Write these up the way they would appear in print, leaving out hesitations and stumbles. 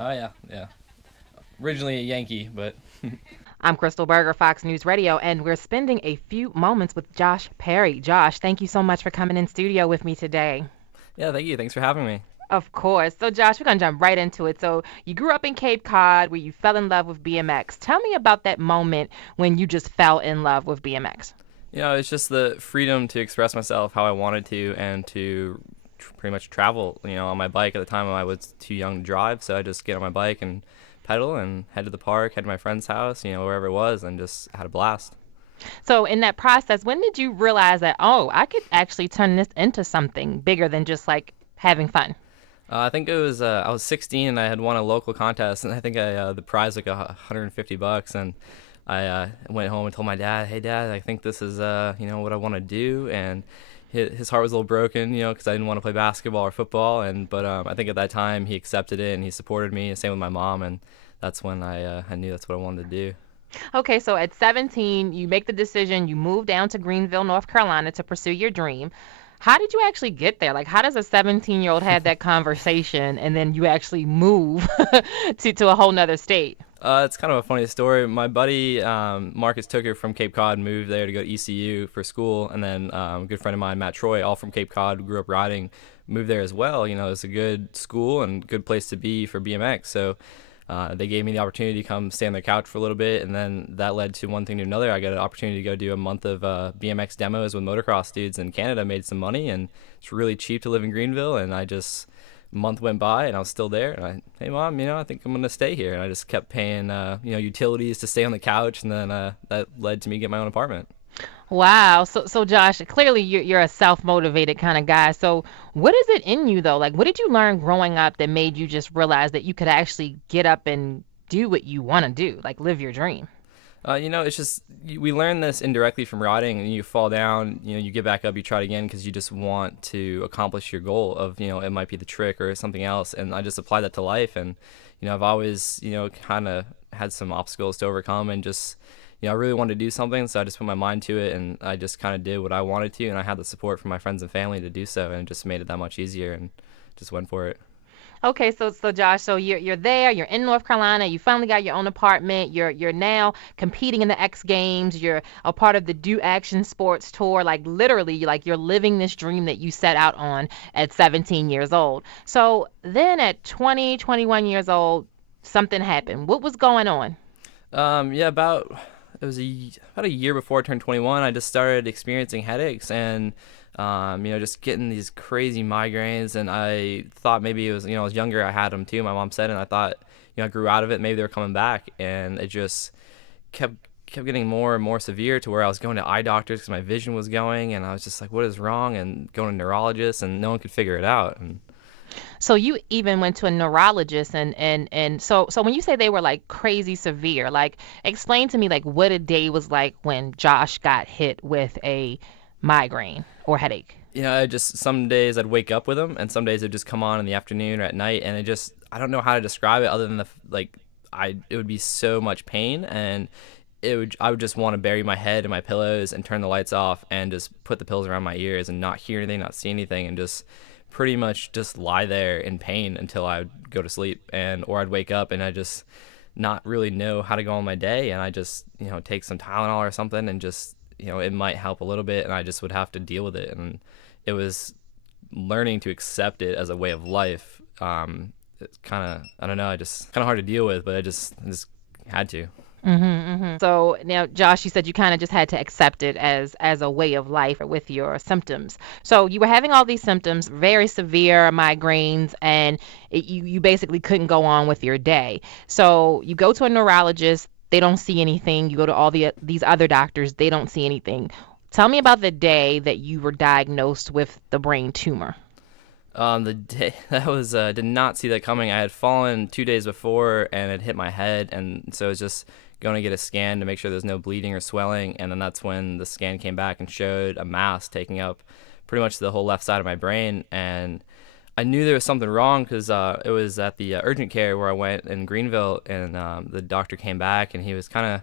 Oh yeah, yeah. Originally a Yankee, but I'm Crystal Berger, Fox News Radio, and we're spending a few moments with Josh Perry. Josh, thank you so much for coming in studio with me today. yeah, thank you. Thanks for having me. Of course. So, Josh, we're going to jump right into it. So, you grew up in Cape Cod where you fell in love with BMX. Tell me about that moment when you just fell in love with BMX. It's just the freedom to express myself how I wanted to and to pretty much travel. On my bike at the time I was too young to drive, so I just get on my bike and pedal and head to the park, head to my friend's house, wherever it was, and just had a blast. So, in that process, when did you realize that, oh, I could actually turn this into something bigger than just like having fun? I think it was I was 16 and I had won a local contest, and I think the prize was like $150, and I went home and told my dad, "Hey, Dad, I think this is what I want to do." And his heart was a little broken, because I didn't want to play basketball or football, and but I think at that time he accepted it and he supported me. Same with my mom, and that's when I knew that's what I wanted to do. Okay, so at 17, you make the decision, you move down to Greenville, North Carolina to pursue your dream. How did you actually get there? Like, how does a 17-year-old have that conversation and then you actually move to a whole nother state? It's kind of a funny story. My buddy Marcus Tucker from Cape Cod moved there to go to ECU for school, and then a good friend of mine, Matt Troy, all from Cape Cod, grew up riding, moved there as well. It's a good school and good place to be for BMX. So they gave me the opportunity to come stay on the couch for a little bit, and then that led to one thing to another. I got an opportunity to go do a month of BMX demos with motocross dudes in Canada, made some money, and it's really cheap to live in Greenville, and I just month went by and I was still there, and hey mom, I think I'm gonna stay here, and I just kept paying utilities to stay on the couch, and then that led to me getting my own apartment. Wow. So Josh, clearly you're a self-motivated kind of guy. So what is it in you though? Like, what did you learn growing up that made you just realize that you could actually get up and do what you want to do, like live your dream? It's just we learn this indirectly from riding, and you fall down, you get back up, you try it again because you just want to accomplish your goal of, it might be the trick or something else. And I just apply that to life. And, I've always, kind of had some obstacles to overcome, and just, I really wanted to do something. So I just put my mind to it, and I just kind of did what I wanted to. And I had the support from my friends and family to do so, and it just made it that much easier, and just went for it. Okay, so Josh, so you're there, you're in North Carolina, you finally got your own apartment, you're now competing in the X Games, you're a part of the Do Action Sports Tour, like literally, like you're living this dream that you set out on at 17 years old. So then at 20, 21 years old, something happened. What was going on? Yeah, about it was about a year before I turned 21. I just started experiencing headaches, and just getting these crazy migraines. And I thought maybe it was, I was younger, I had them too, my mom said, and I thought, I grew out of it. Maybe they were coming back, and it just kept getting more and more severe to where I was going to eye doctors because my vision was going, and I was just like, what is wrong? And going to neurologists, and no one could figure it out. And So you even went to a neurologist and so when you say they were like crazy severe, like explain to me like what a day was like when Josh got hit with a migraine or headache. I just, some days I'd wake up with them, and some days it'd just come on in the afternoon or at night, and it just, I don't know how to describe it other than like it would be so much pain, and I would just want to bury my head in my pillows and turn the lights off and just put the pills around my ears and not hear anything, not see anything, and just pretty much just lie there in pain until I would go to sleep, and or I'd wake up and I just not really know how to go on my day, and I just take some Tylenol or something, and just it might help a little bit, and I just would have to deal with it. And it was learning to accept it as a way of life. It's kind of, I don't know, I just kind of hard to deal with, but I just had to. So now, Josh, you said you kind of just had to accept it as a way of life with your symptoms. So you were having all these symptoms, very severe migraines, and you basically couldn't go on with your day. So you go to a neurologist, they don't see anything. You go to all these other doctors, they don't see anything. Tell me about the day that you were diagnosed with the brain tumor. The day that was did not see that coming. I had fallen 2 days before and it hit my head, and so it was just going to get a scan to make sure there's no bleeding or swelling. And then that's when the scan came back and showed a mass taking up pretty much the whole left side of my brain. And I knew there was something wrong because it was at the urgent care where I went in Greenville, and the doctor came back, and he was kind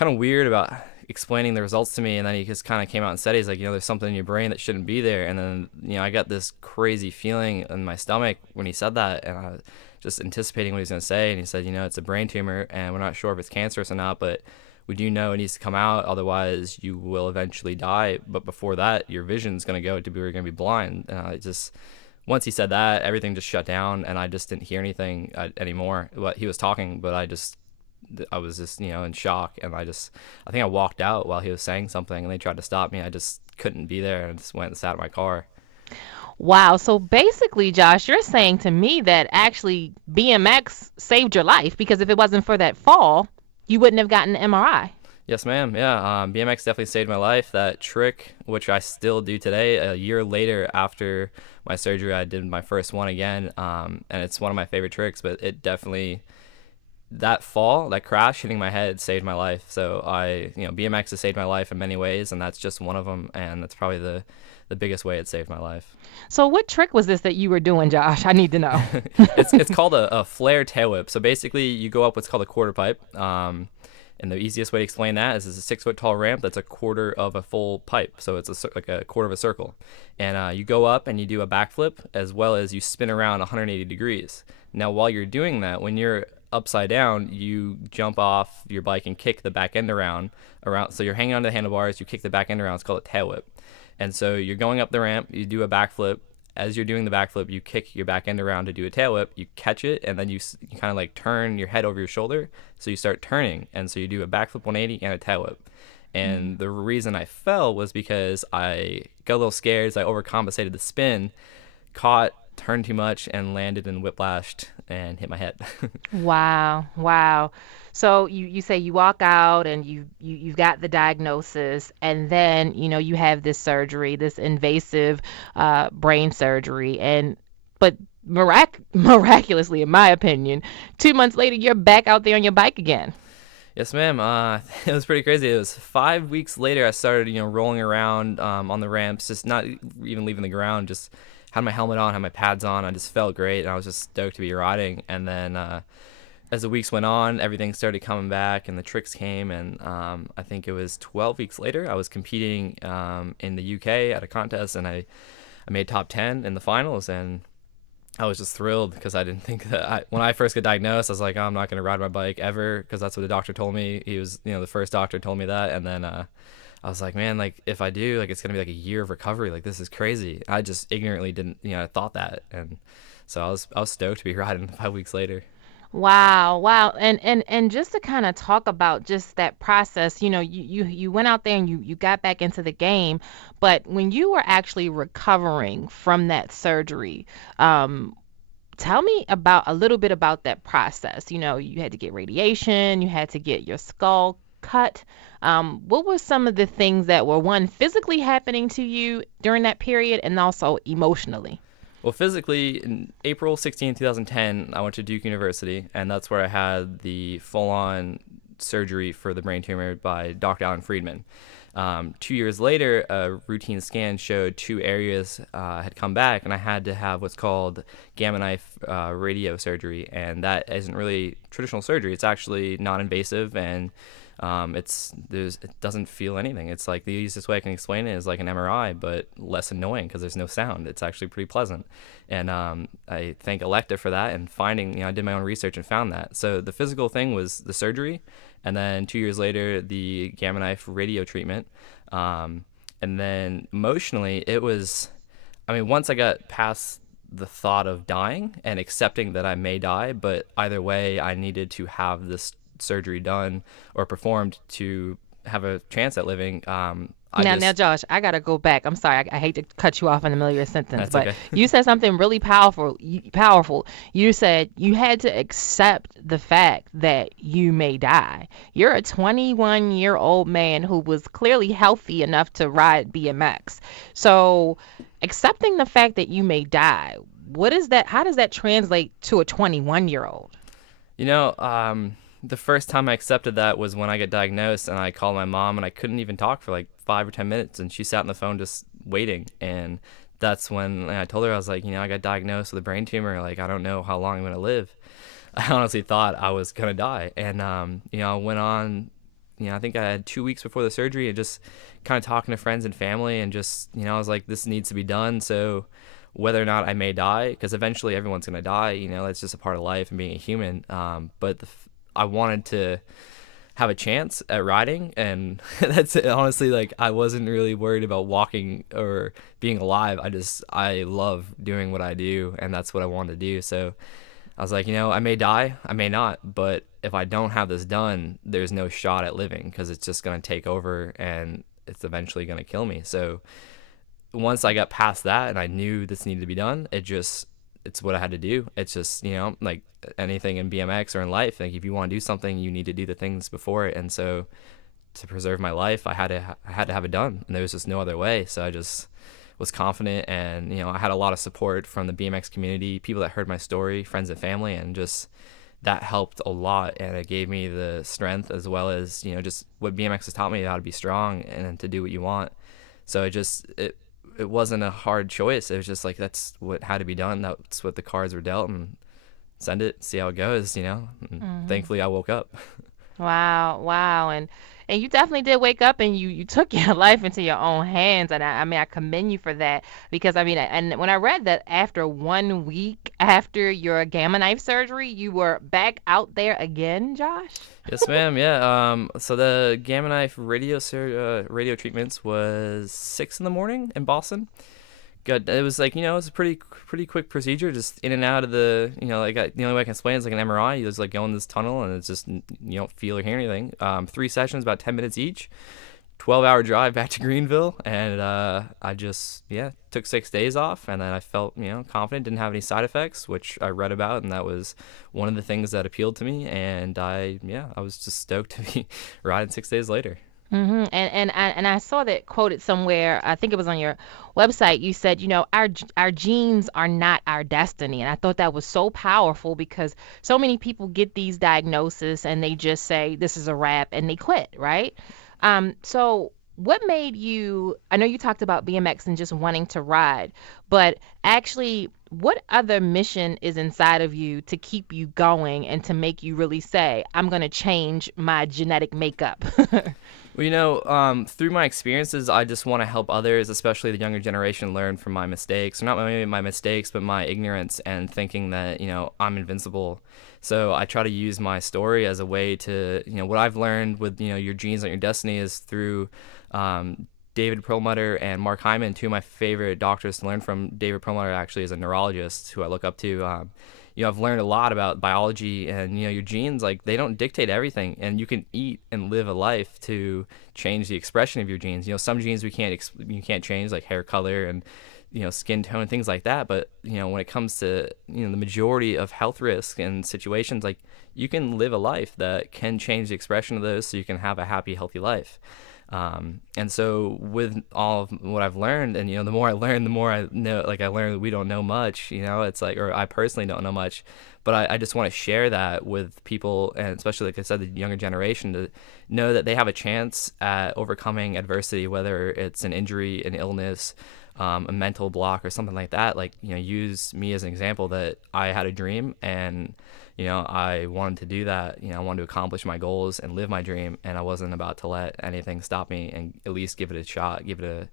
of weird about explaining the results to me, and then he just kind of came out and said, he's like, there's something in your brain that shouldn't be there. And then I got this crazy feeling in my stomach when he said that, and I just anticipating what he's going to say. And he said, it's a brain tumor, and we're not sure if it's cancerous or not, but we do know it needs to come out. Otherwise, you will eventually die. But before that, your vision's going to go to be, you're going to be blind. And I just, once he said that, everything just shut down, and I just didn't hear anything anymore. What he was talking, but I was just, in shock, and I think I walked out while he was saying something, and they tried to stop me. I just couldn't be there, and just went and sat in my car. Wow. So basically, Josh, you're saying to me that actually BMX saved your life because if it wasn't for that fall, you wouldn't have gotten the MRI. Yes, ma'am. Yeah, BMX definitely saved my life. That trick, which I still do today, a year later after my surgery, I did my first one again, and it's one of my favorite tricks. But it definitely, that fall, that crash hitting my head saved my life. So BMX has saved my life in many ways, and that's just one of them. And that's probably the biggest way it saved my life. So what trick was this that you were doing, Josh? I need to know. It's called a Flair tail whip. So basically, you go up what's called a quarter pipe. And the easiest way to explain that is it's a 6 foot tall ramp that's a quarter of a full pipe. So it's like a quarter of a circle. And you go up and you do a backflip as well as you spin around 180 degrees. Now, while you're doing that, when you're upside down, you jump off your bike and kick the back end around. So you're hanging onto the handlebars, you kick the back end around. It's called a tail whip. And so you're going up the ramp, you do a backflip. As you're doing the backflip, you kick your back end around to do a tail whip. You catch it, and then you kind of like turn your head over your shoulder. So you start turning, and so you do a backflip 180 and a tail whip. And the reason I fell was because I got a little scared. So I overcompensated the spin, caught, turned too much, and landed and whiplashed and hit my head. Wow, wow. So you say you walk out and you've got the diagnosis and then you have this surgery, this invasive brain surgery, and but miraculously, in my opinion, 2 months later you're back out there on your bike again. Yes, ma'am. It was pretty crazy. It was 5 weeks later I started, rolling around on the ramps, just not even leaving the ground, just had my helmet on, had my pads on. I just felt great, and I was just stoked to be riding. And then as the weeks went on, everything started coming back, and the tricks came. And I think it was 12 weeks later, I was competing in the UK at a contest, and I made top 10 in the finals, and I was just thrilled because I didn't think that when I first got diagnosed, I was like, oh, I'm not going to ride my bike ever because that's what the doctor told me. He was, the first doctor told me that. And then I was like, man, like if I do, like it's going to be like a year of recovery. Like this is crazy. I just ignorantly didn't, I thought that. And so I was stoked to be riding 5 weeks later. Wow, wow. And just to kind of talk about just that process, you went out there and you got back into the game, but when you were actually recovering from that surgery, tell me about a little bit about that process. You had to get radiation, you had to get your skull cut. What were some of the things that were one physically happening to you during that period and also emotionally? Well, physically, in April 2010, I went to Duke University, and that's where I had the full-on surgery for the brain tumor by Dr. Alan Friedman. 2 years later, a routine scan showed two areas had come back, and I had to have what's called gamma knife radiosurgery, and that isn't really traditional surgery. It's actually non-invasive, and it doesn't feel anything. It's like the easiest way I can explain it is like an MRI, but less annoying because there's no sound. It's actually pretty pleasant. And I thank Electa for that and finding, I did my own research and found that. So the physical thing was the surgery, and then 2 years later, the gamma knife radio treatment. And then emotionally, it was, once I got past the thought of dying and accepting that I may die, but either way, I needed to have this surgery done or performed to have a chance at living. Now, Josh, I gotta go back. I'm sorry, I hate to cut you off in the middle of your sentence, That's but okay. you said something really powerful. Powerful. You said you had to accept the fact that you may die. You're a 21-year-old man who was clearly healthy enough to ride BMX. So, accepting the fact that you may die, what is that? How does that translate to a 21-year-old? The first time I accepted that was when I got diagnosed, and I called my mom, and I couldn't even talk for like 5 or 10 minutes, and she sat on the phone just waiting. And that's when I told her, I was like, I got diagnosed with a brain tumor. Like, I don't know how long I'm going to live. I honestly thought I was going to die. And, I went on, I think I had 2 weeks before the surgery and just kind of talking to friends and family and just, I was like, this needs to be done. So whether or not I may die, because eventually everyone's gonna die. That's just a part of life and being a human. But I wanted to have a chance at riding, and that's it. Honestly, like, I wasn't really worried about walking or being alive. I love doing what I do, and that's what I wanted to do. So I was like, I may die, I may not, but if I don't have this done, there's no shot at living, because it's just going to take over and it's eventually going to kill me. So once I got past that and I knew this needed to be done, it's what I had to do. It's just, like anything in BMX or in life, like, if you want to do something, you need to do the things before it. And so to preserve my life, I had to have it done, and there was just no other way. So I just was confident, and I had a lot of support from the BMX community, people that heard my story, friends and family, and just that helped a lot, and it gave me the strength, as well as just what BMX has taught me, how to be strong and to do what you want. So it wasn't a hard choice. It was just like, that's what had to be done. That's what the cards were dealt, and send it, see how it goes. And thankfully I woke up. Wow, wow. And you definitely did wake up, and you took your life into your own hands, and I mean, I commend you for that, because I mean, and when I read that after 1 week after your gamma knife surgery, you were back out there again, Josh? Yes, ma'am. Yeah. So the gamma knife radio treatments was 6 in the morning in Boston. Good. It was like, it was a pretty quick procedure, just in and out of the, like, the only way I can explain it is like an MRI. You just like go in this tunnel, and it's just, you don't feel or hear anything. 3 sessions, about 10 minutes each. 12-hour drive back to Greenville, and I just took 6 days off, and then I felt confident, didn't have any side effects, which I read about, and that was one of the things that appealed to me, and I was just stoked to be riding 6 days later. And I saw that quoted somewhere. I think it was on your website. You said, our genes are not our destiny, and I thought that was so powerful, because so many people get these diagnoses and they just say this is a wrap and they quit, right? So what made you? I know you talked about BMX and just wanting to ride, but actually, what other mission is inside of you to keep you going and to make you really say, I'm going to change my genetic makeup? Well, through my experiences, I just want to help others, especially the younger generation, learn from my mistakes. Or not only my mistakes, but my ignorance and thinking that, I'm invincible. So I try to use my story as a way to, what I've learned with, your genes and your destiny is through David Perlmutter and Mark Hyman, two of my favorite doctors to learn from. David Perlmutter actually is a neurologist who I look up to. I've learned a lot about biology, and your genes, like, they don't dictate everything, and you can eat and live a life to change the expression of your genes. Some genes you can't change, like hair color and skin tone, things like that. But when it comes to the majority of health risks and situations, like, you can live a life that can change the expression of those, so you can have a happy, healthy life. And so with all of what I've learned, and the more I learn, the more I know. Like, I learned that we don't know much. It's like, or I personally don't know much, but I just want to share that with people, and especially, like I said, the younger generation, to know that they have a chance at overcoming adversity, whether it's an injury, an illness, a mental block, or something like that. Like, use me as an example, that I had a dream, and I wanted to do that. I wanted to accomplish my goals and live my dream, and I wasn't about to let anything stop me, and at least give it a shot, give it a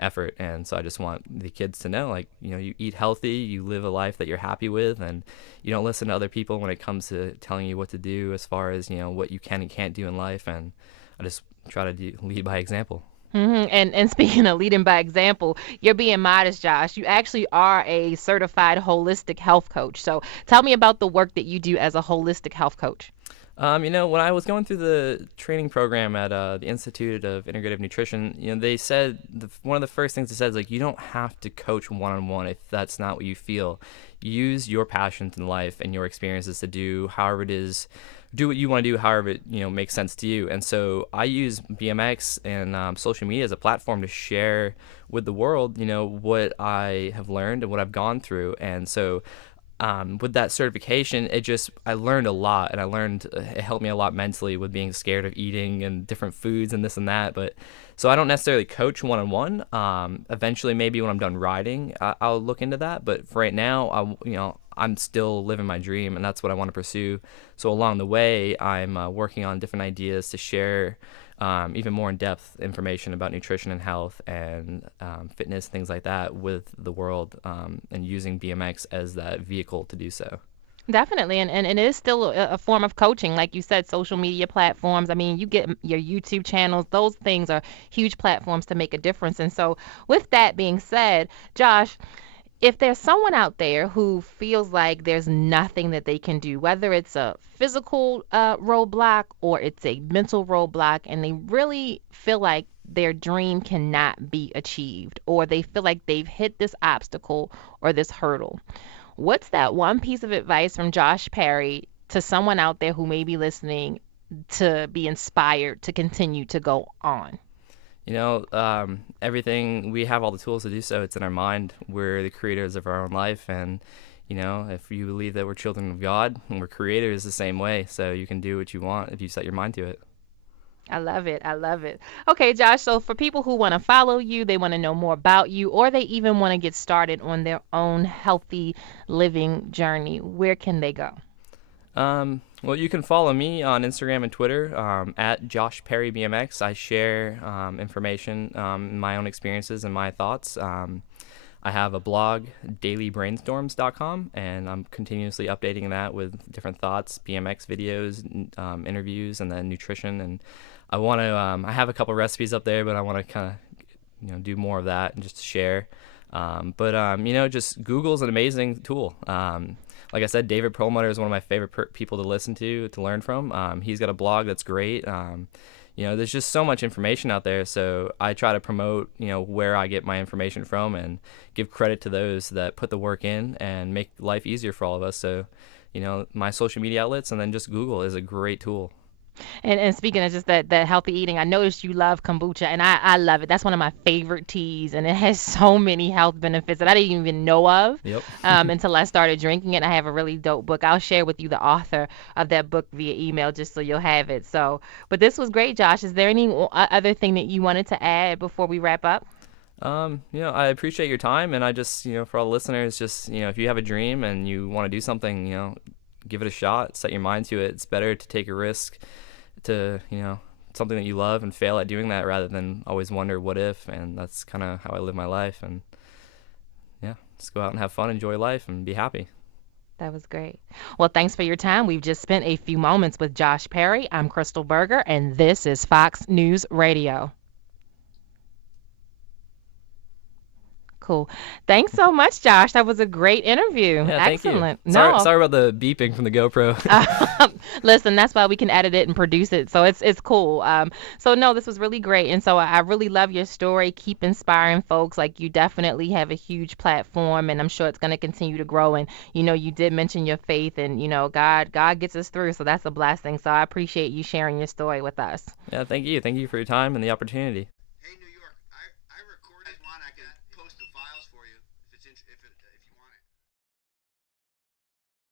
effort. And so I just want the kids to know, like, you eat healthy, you live a life that you're happy with, and you don't listen to other people when it comes to telling you what to do, as far as what you can and can't do in life. And I just try to lead by example. And speaking of leading by example, you're being modest, Josh. You actually are a certified holistic health coach. So tell me about the work that you do as a holistic health coach. When I was going through the training program at the Institute of Integrative Nutrition, they said one of the first things they said is, like, you don't have to coach one-on-one if that's not what you feel. Use your passions in life and your experiences to do do what you want to do, however it makes sense to you. And so I use BMX and social media as a platform to share with the world, what I have learned and what I've gone through. And so with that certification, I learned a lot, and it helped me a lot mentally with being scared of eating and different foods and this and that. But so I don't necessarily coach one-on-one. Eventually, maybe when I'm done riding, I'll look into that. But for right now, I'm still living my dream, and that's what I want to pursue. So along the way, I'm working on different ideas to share even more in-depth information about nutrition and health and fitness, things like that, with the world, and using BMX as that vehicle to do so. Definitely, and it is still a form of coaching, like you said, social media platforms. I mean, you get your YouTube channels; those things are huge platforms to make a difference. And so, with that being said, Josh, if there's someone out there who feels like there's nothing that they can do, whether it's a physical roadblock or it's a mental roadblock, and they really feel like their dream cannot be achieved, or they feel like they've hit this obstacle or this hurdle, what's that one piece of advice from Josh Perry to someone out there who may be listening to be inspired to continue to go on? Everything, we have all the tools to do so. It's in our mind. We're the creators of our own life. And, if you believe that we're children of God, and we're creators the same way. So you can do what you want if you set your mind to it. I love it. I love it. Okay, Josh, so for people who want to follow you, they want to know more about you, or they even want to get started on their own healthy living journey, where can they go? Well, you can follow me on Instagram and Twitter, at Josh Perry BMX. I share information, my own experiences and my thoughts. I have a blog, dailybrainstorms.com, and I'm continuously updating that with different thoughts, BMX videos, interviews, and then nutrition. And I want to, I have a couple recipes up there, but I want to kind of, do more of that and just share. Just Google's an amazing tool. Like I said, David Perlmutter is one of my favorite people to listen to learn from. He's got a blog that's great. There's just so much information out there. So I try to promote, where I get my information from and give credit to those that put the work in and make life easier for all of us. So, my social media outlets and then just Google is a great tool. And speaking of just that healthy eating, I noticed you love kombucha, and I love it. That's one of my favorite teas, and it has so many health benefits that I didn't even know of Yep. until I started drinking it. I have a really dope book. I'll share with you the author of that book via email just so you'll have it. So, but this was great, Josh. Is there any other thing that you wanted to add before we wrap up? I appreciate your time, and I just, for all the listeners, just, if you have a dream and you want to do something, give it a shot, set your mind to it. It's better to take a risk to, something that you love and fail at doing that rather than always wonder what if. And that's kind of how I live my life. And yeah, just go out and have fun, enjoy life, and be happy. That was great. Well, thanks for your time. We've just spent a few moments with Josh Perry. I'm Crystal Berger, and this is Fox News Radio. Cool. Thanks so much, Josh. That was a great interview. Yeah, thank you. Excellent. Sorry about the beeping from the GoPro. Listen, that's why we can edit it and produce it, so it's cool. So no, this was really great, and so I really love your story. Keep inspiring folks. Like, you definitely have a huge platform, and I'm sure it's going to continue to grow. And you did mention your faith, and God gets us through, so that's a blessing. So I appreciate you sharing your story with us. Yeah, thank you. Thank you for your time and the opportunity. Hey, New York, I recorded one. I can post the files for you if it's if